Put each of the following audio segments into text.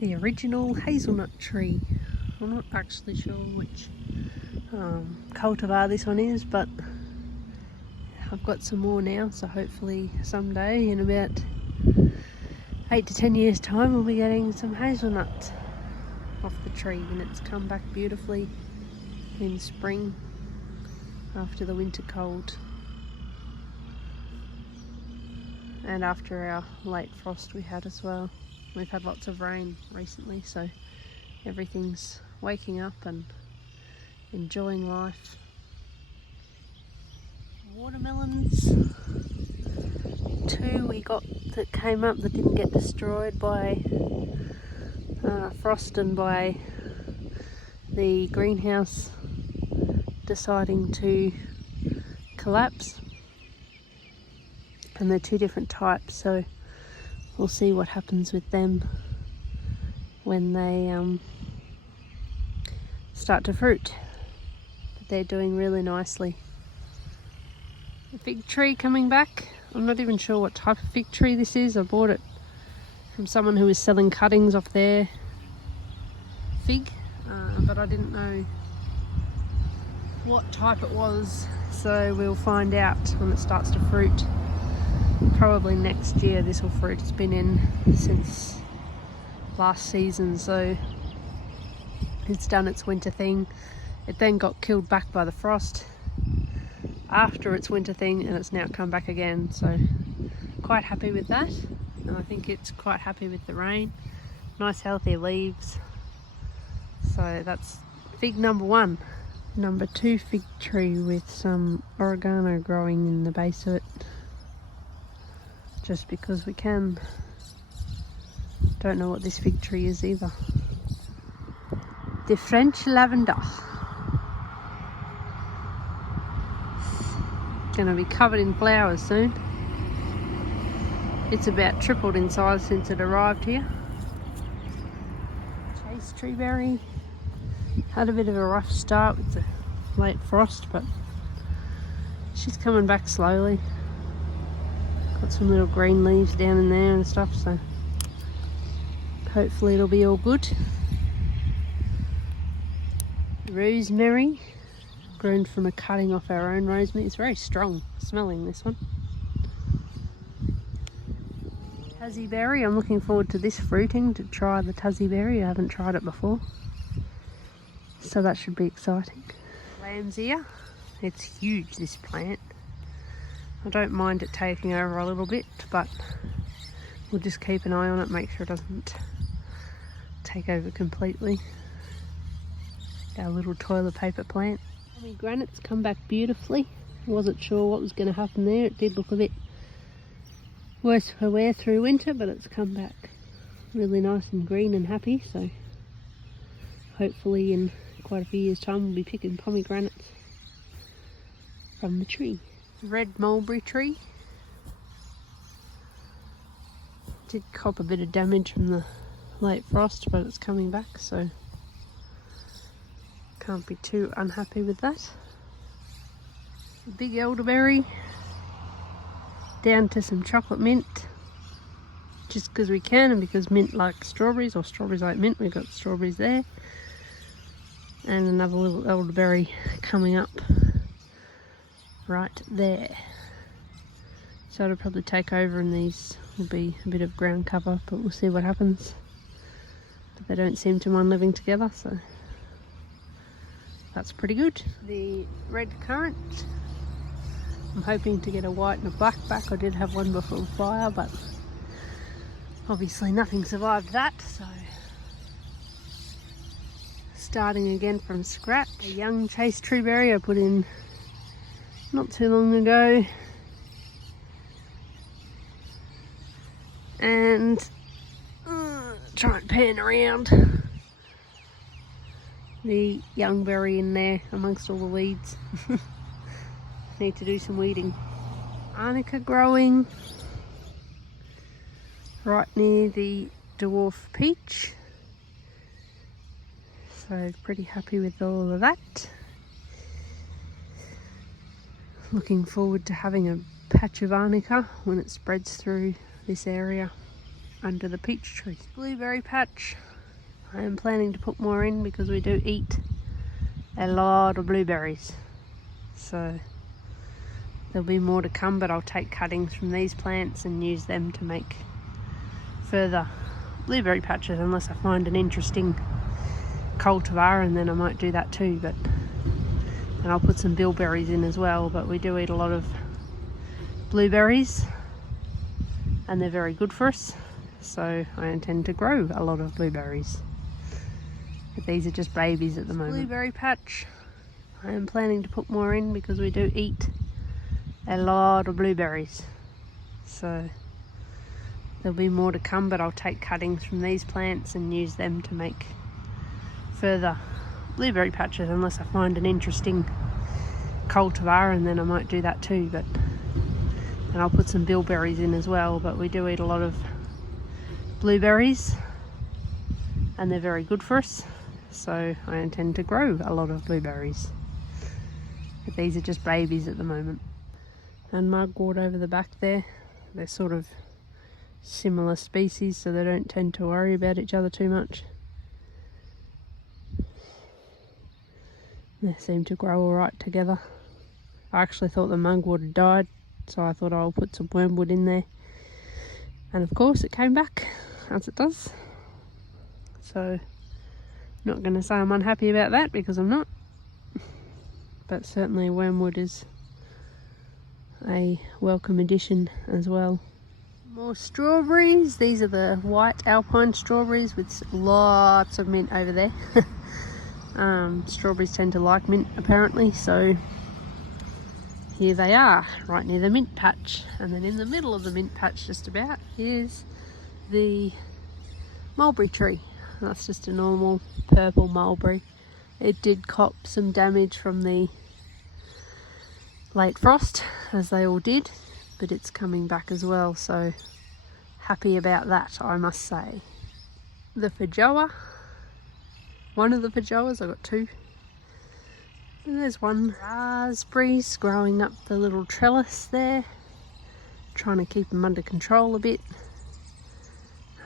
The original hazelnut tree. I'm not actually sure which cultivar this one is, but I've got some more now, so hopefully someday in about 8 to 10 years time we'll be getting some hazelnuts off the tree, and it's come back beautifully in spring after the winter cold and after our late frost we had as well. We've had lots of rain recently, so everything's waking up and enjoying life. Watermelons, 2 we got that came up that didn't get destroyed by frost and by the greenhouse deciding to collapse, and they're 2 different types, so we'll see what happens with them when they start to fruit. But they're doing really nicely. The fig tree coming back. I'm not even sure what type of fig tree this is. I bought it from someone who was selling cuttings off their fig, but I didn't know what type it was, so we'll find out when it starts to fruit. Probably next year this will fruit. It's been in since last season, so it's done its winter thing. It then got killed back by the frost after its winter thing, and it's now come back again, so quite happy with that. And I think it's quite happy with the rain. Nice healthy leaves. So that's fig number 1. Number 2 fig tree with some oregano growing in the base of it, just because we can. Don't know what this fig tree is either. The French lavender. Gonna be covered in flowers soon. It's about tripled in size since it arrived here. Chase treeberry had a bit of a rough start with the late frost, but she's coming back slowly. Got some little green leaves down in there and stuff, so hopefully it'll be all good. Rosemary, grown from a cutting off our own rosemary. It's very strong smelling, this one. Tassie berry, I'm looking forward to this fruiting, to try the Tassie berry. I haven't tried it before, so that should be exciting. Lamb's ear, it's huge, this plant. I don't mind it taking over a little bit, but we'll just keep an eye on it, make sure it doesn't take over completely. Our little toilet paper plant. Pomegranates come back beautifully. I wasn't sure what was going to happen there. It did look a bit worse for wear through winter, but it's come back really nice and green and happy, so hopefully in quite a few years time we'll be picking pomegranates from the tree. Red mulberry tree did cop a bit of damage from the late frost, but it's coming back, so can't be too unhappy with that. The big elderberry down to some chocolate mint, just because we can and because mint likes strawberries, or strawberries like mint. We've got strawberries there, and another little elderberry coming up right there. So it'll probably take over and these will be a bit of ground cover, but we'll see what happens. But they don't seem to mind living together, so that's pretty good. The red currant, I'm hoping to get a white and a black back. I did have one before fire, but obviously nothing survived that, so starting again from scratch. A young chase treeberry I put in not too long ago, and try and pan around the young berry in there amongst all the weeds. Need to do some weeding. Arnica growing right near the dwarf peach, so pretty happy with all of that. Looking forward to having a patch of arnica when it spreads through this area under the peach tree. Blueberry patch, I am planning to put more in because we do eat a lot of blueberries. So there'll be more to come, but I'll take cuttings from these plants and use them to make further blueberry patches unless I find an interesting cultivar, and then I might do that too. And I'll put some bilberries in as well, but we do eat a lot of blueberries and they're very good for us, so I intend to grow a lot of blueberries. But these are just babies at the moment. Blueberry patch, I am planning to put more in because we do eat a lot of blueberries. So there'll be more to come, but I'll take cuttings from these plants and use them to make further blueberry patches unless I find an interesting cultivar, and then I might do that too. And I'll put some bilberries in as well, but we do eat a lot of blueberries and they're very good for us, so I intend to grow a lot of blueberries. But these are just babies at the moment. And mugwort over the back there, they're sort of similar species, so they don't tend to worry about each other too much. They seem to grow all right together. I actually thought the mugwort had died, so I thought I'll put some wormwood in there. And of course it came back, as it does. So I'm not going to say I'm unhappy about that, because I'm not. But certainly wormwood is a welcome addition as well. More strawberries. These are the white alpine strawberries with lots of mint over there. Strawberries tend to like mint apparently, so here they are, right near the mint patch. And then in the middle of the mint patch just about is the mulberry tree. That's just a normal purple mulberry. It did cop some damage from the late frost, as they all did, but it's coming back as well, so happy about that, I must say. The feijoa, one of the feijoas, I got two. And there's one. Raspberries growing up the little trellis there, trying to keep them under control a bit.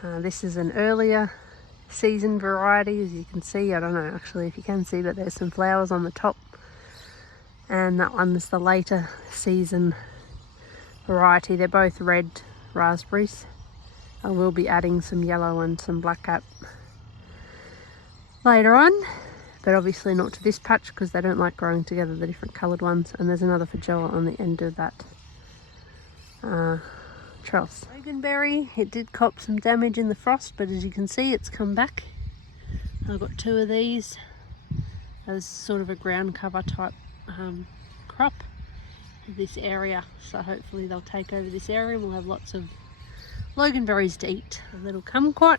This is an earlier season variety, as you can see. I don't know actually if you can see, but there's some flowers on the top. And that one is the later season variety. They're both red raspberries. I will be adding some yellow and some black cap later on, but obviously not to this patch because they don't like growing together, the different coloured ones. And there's another feijoa on the end of that trellis. Loganberry, it did cop some damage in the frost, but as you can see it's come back. I've got two of these as sort of a ground cover type crop of this area, so hopefully they'll take over this area and we'll have lots of loganberries to eat. A little kumquat,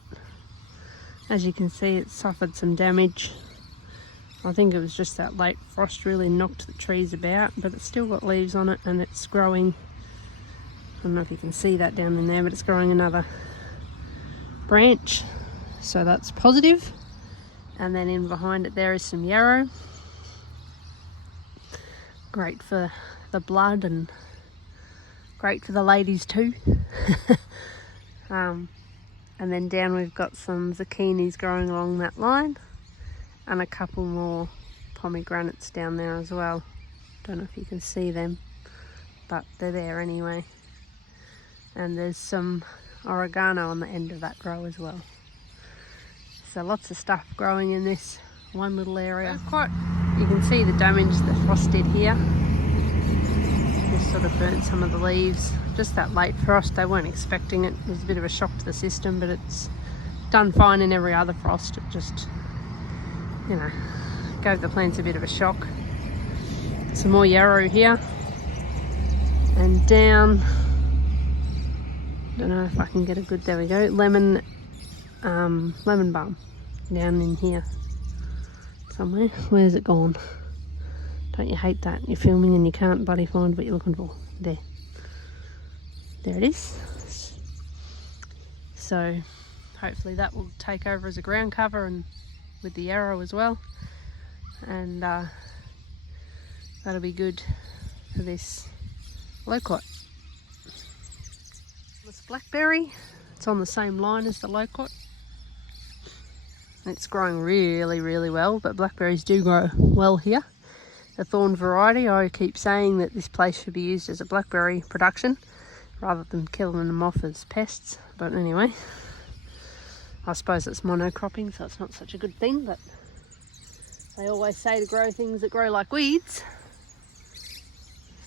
as you can see, it's suffered some damage. I think it was just that late frost really knocked the trees about, but it's still got leaves on it and it's growing. I don't know if you can see that down in there, but it's growing another branch, so that's positive. And then in behind it there is some yarrow, great for the blood and great for the ladies too. And then down we've got some zucchinis growing along that line and a couple more pomegranates down there as well. Don't know if you can see them, but they're there anyway. And there's some oregano on the end of that row as well. So lots of stuff growing in this one little area. You can see the damage the frost did here. This sort of burnt some of the leaves. Just that late frost, they weren't expecting it. It was a bit of a shock to the system, but it's done fine in every other frost. It just, you know, gave the plants a bit of a shock. Some more yarrow here. And down, don't know if I can get a good, there we go, lemon balm down in here somewhere. Where's it gone? Don't you hate that? You're filming and you can't bloody find what you're looking for. There it is. So hopefully that will take over as a ground cover, and with the yarrow as well, and that'll be good for this loquat. This blackberry, it's on the same line as the loquat. It's growing really, really well, but blackberries do grow well here. The thorn variety, I keep saying that this place should be used as a blackberry production rather than killing them off as pests. But anyway, I suppose it's monocropping, so it's not such a good thing, but they always say to grow things that grow like weeds.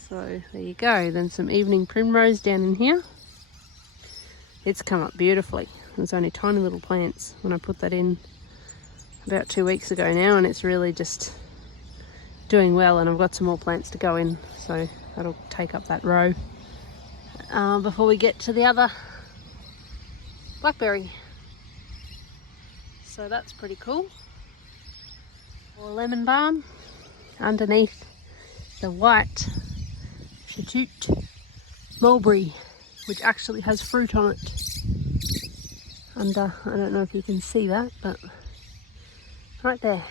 So there you go. Then some evening primrose down in here. It's come up beautifully. There's only tiny little plants when I put that in about 2 weeks ago now, and it's really just doing well, and I've got some more plants to go in, so that'll take up that row before we get to the other blackberry. So that's pretty cool. Or lemon balm underneath the white Chouette mulberry, which actually has fruit on it. Under, I don't know if you can see that, but right there.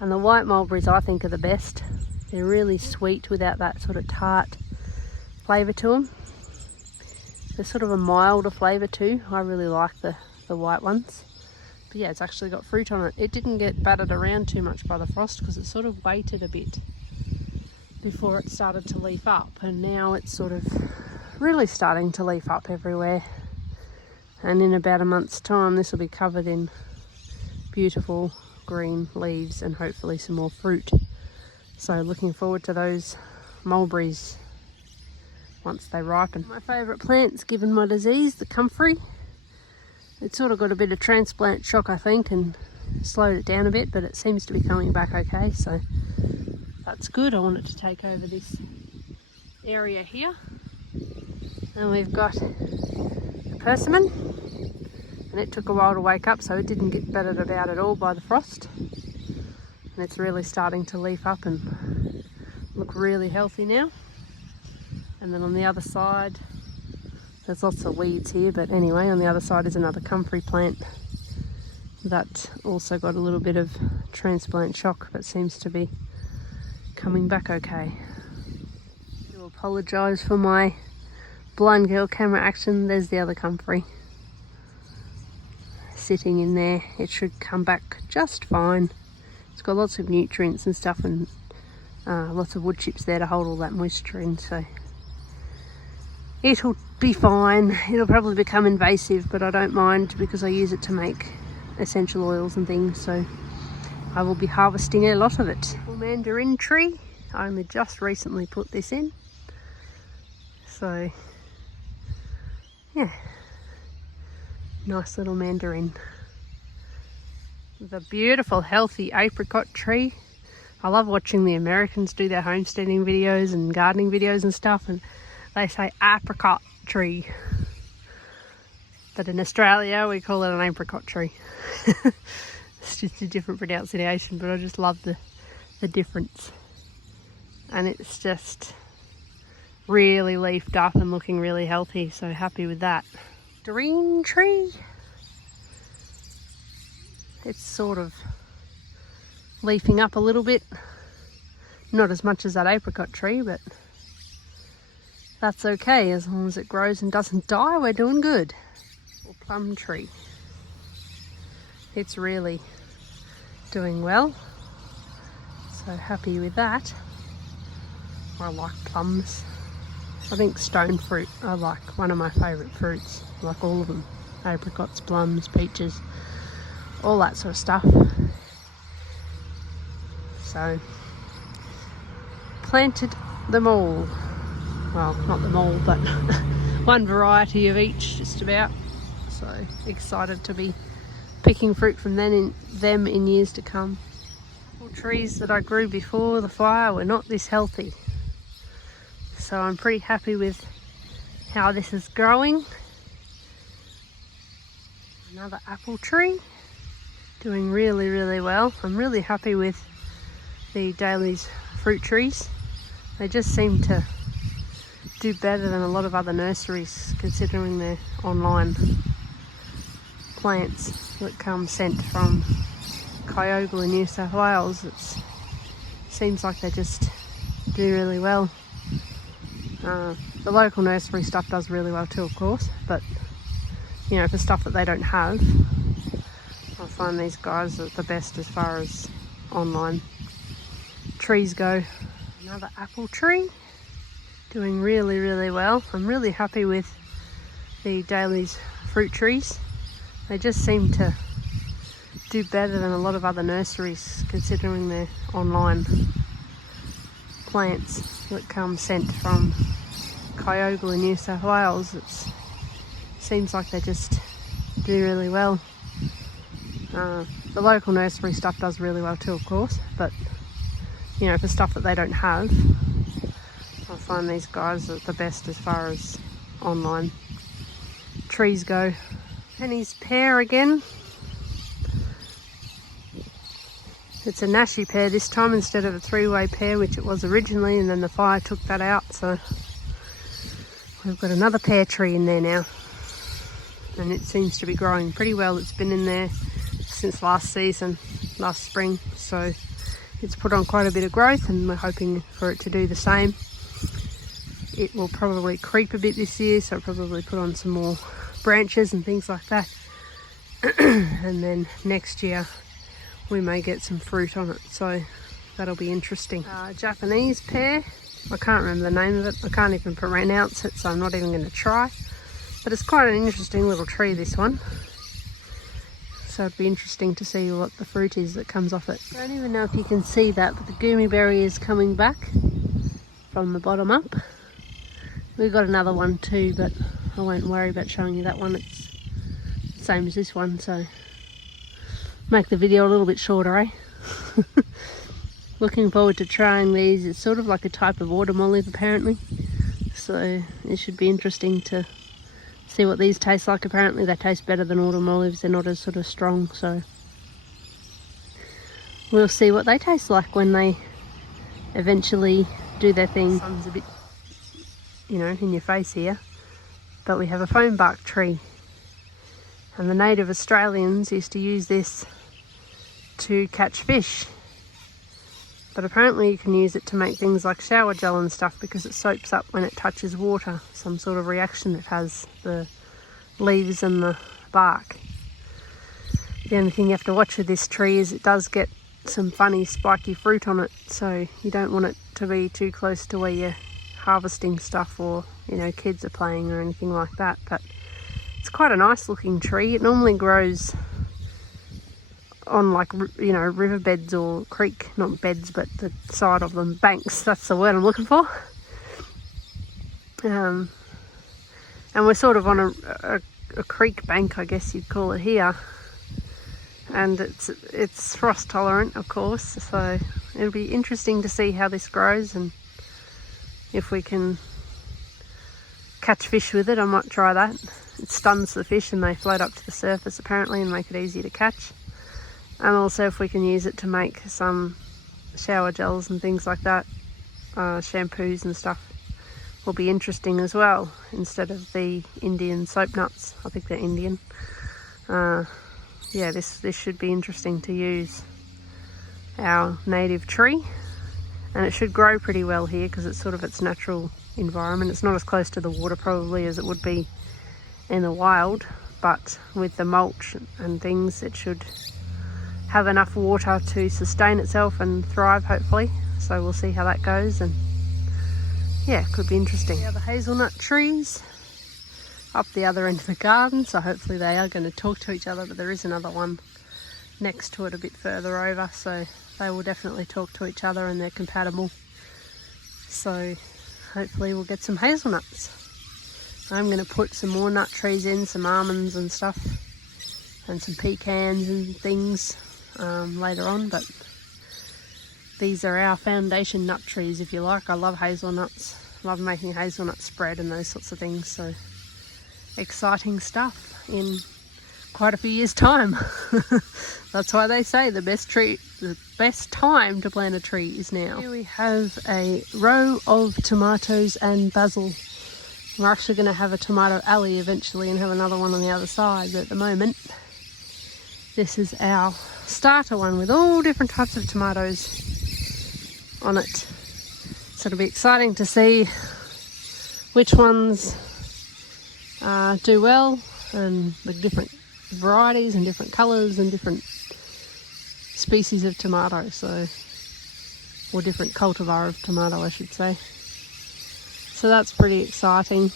And the white mulberries I think are the best. They're really sweet without that sort of tart flavour to them. They're sort of a milder flavour too. I really like the white ones. But yeah, it's actually got fruit on it. It didn't get battered around too much by the frost because it sort of waited a bit before it started to leaf up, and now it's sort of really starting to leaf up everywhere. And in about a month's time this will be covered in beautiful green leaves and hopefully some more fruit. So looking forward to those mulberries once they ripen. My favourite plants given my disease, the comfrey. It sort of got a bit of transplant shock I think and slowed it down a bit, but it seems to be coming back okay, so that's good. I want it to take over this area here. And we've got the persimmon, and it took a while to wake up, so it didn't get battered about at all by the frost. And it's really starting to leaf up and look really healthy now. And then on the other side, there's lots of weeds here, but anyway, on the other side is another comfrey plant that also got a little bit of transplant shock, but seems to be coming back okay. I do apologise for my blind girl camera action. There's the other comfrey sitting in there. It should come back just fine. It's got lots of nutrients and stuff, and lots of wood chips there to hold all that moisture in, so it'll be fine. It'll probably become invasive, but I don't mind because I use it to make essential oils and things, so I will be harvesting a lot of it. Mandarin tree, I only just recently put this in, so yeah, nice little mandarin. The beautiful healthy apricot tree. I love watching the Americans do their homesteading videos and gardening videos and stuff, and they say apricot tree, but in Australia we call it an apricot tree. It's just a different pronunciation, but I just love the difference. And it's just really leafed up and looking really healthy, so happy with that. Green tree, it's sort of leafing up a little bit, not as much as that apricot tree, but that's okay as long as it grows and doesn't die. We're doing good. Or plum tree, it's really doing well, so happy with that. I like plums. I think stone fruit I like, one of my favourite fruits. I like all of them. Apricots, plums, peaches, all that sort of stuff. So planted them all. Well, not them all, but one variety of each just about. So excited to be picking fruit from them in years to come. Apple trees that I grew before the fire were not this healthy, so I'm pretty happy with how this is growing. Another apple tree doing really, really well. I'm really happy with the Daly's fruit trees. They just seem to do better than a lot of other nurseries, considering they're online plants that come sent from Kyogle in New South Wales. It seems like they just do really well. The local nursery stuff does really well too, of course, but you know, for stuff that they don't have, I find these guys are the best as far as online trees go. Another apple tree doing really, really well. I'm really happy with the Daly's fruit trees. They just seem to do better than a lot of other nurseries, considering they're online plants that come sent from Kyogle in New South Wales. It seems like they just do really well. The local nursery stuff does really well too, of course, but you know, for stuff that they don't have, I find these guys are the best as far as online trees go. Penny's pear again. It's a Nashi pear this time instead of a three-way pear, which it was originally, and then the fire took that out, so we've got another pear tree in there now, and it seems to be growing pretty well. It's been in there since last season, last spring, so it's put on quite a bit of growth, and we're hoping for it to do the same. It will probably creep a bit this year, so I'll probably put on some more branches and things like that. And then next year we may get some fruit on it, so that'll be interesting. Japanese pear, I can't remember the name of it, I can't even pronounce it, so I'm not even going to try. But it's quite an interesting little tree, this one. So it'd be interesting to see what the fruit is that comes off it. I don't even know if you can see that, but the goumi berry is coming back from the bottom up. We've got another one too, but I won't worry about showing you that one. It's the same as this one, so make the video a little bit shorter, eh? Looking forward to trying these. It's sort of like a type of autumn olive apparently, so it should be interesting to see what these taste like. Apparently they taste better than autumn olives. They're not as sort of strong, so we'll see what they taste like when they eventually do their thing. The sun's a bit, you know, in your face here, but we have a foam bark tree, and the native Australians used to use this to catch fish, but apparently you can use it to make things like shower gel and stuff, because it soaks up when it touches water, some sort of reaction it has, the leaves and the bark. The only thing you have to watch with this tree is it does get some funny spiky fruit on it, so you don't want it to be too close to where you're harvesting stuff, or you know, kids are playing or anything like that. But it's quite a nice looking tree. It normally grows on, like, you know, riverbeds or creek, not beds, but the side of them, banks, that's the word I'm looking for. And we're sort of on a creek bank, I guess you'd call it here, and it's frost tolerant, of course, so it'll be interesting to see how this grows, and if we can catch fish with it. I might try that. It stuns the fish and they float up to the surface apparently and make it easy to catch. And also if we can use it to make some shower gels and things like that, shampoos and stuff, will be interesting as well, instead of the Indian soap nuts. I think they're Indian. Yeah, this should be interesting to use our native tree, and it should grow pretty well here because it's sort of its natural environment. It's not as close to the water probably as it would be in the wild, but with the mulch and things it should have enough water to sustain itself and thrive, hopefully. So we'll see how that goes, and yeah, it could be interesting. The other hazelnut trees up the other end of the garden, so hopefully they are going to talk to each other, but there is another one next to it a bit further over, so they will definitely talk to each other and they're compatible. So hopefully we'll get some hazelnuts. I'm going to put some more nut trees in, some almonds and stuff, and some pecans and things later on, but these are our foundation nut trees, if you like. I love hazelnuts, love making hazelnut spread and those sorts of things, so exciting stuff in quite a few years' time. That's why they say the best time to plant a tree is now. Here we have a row of tomatoes and basil. We're actually going to have a tomato alley eventually and have another one on the other side, but at the moment this is our starter one with all different types of tomatoes on it. So it'll be exciting to see which ones do well, and the different varieties and different colours and different species of tomato, so, or different cultivar of tomato, I should say. So that's pretty exciting.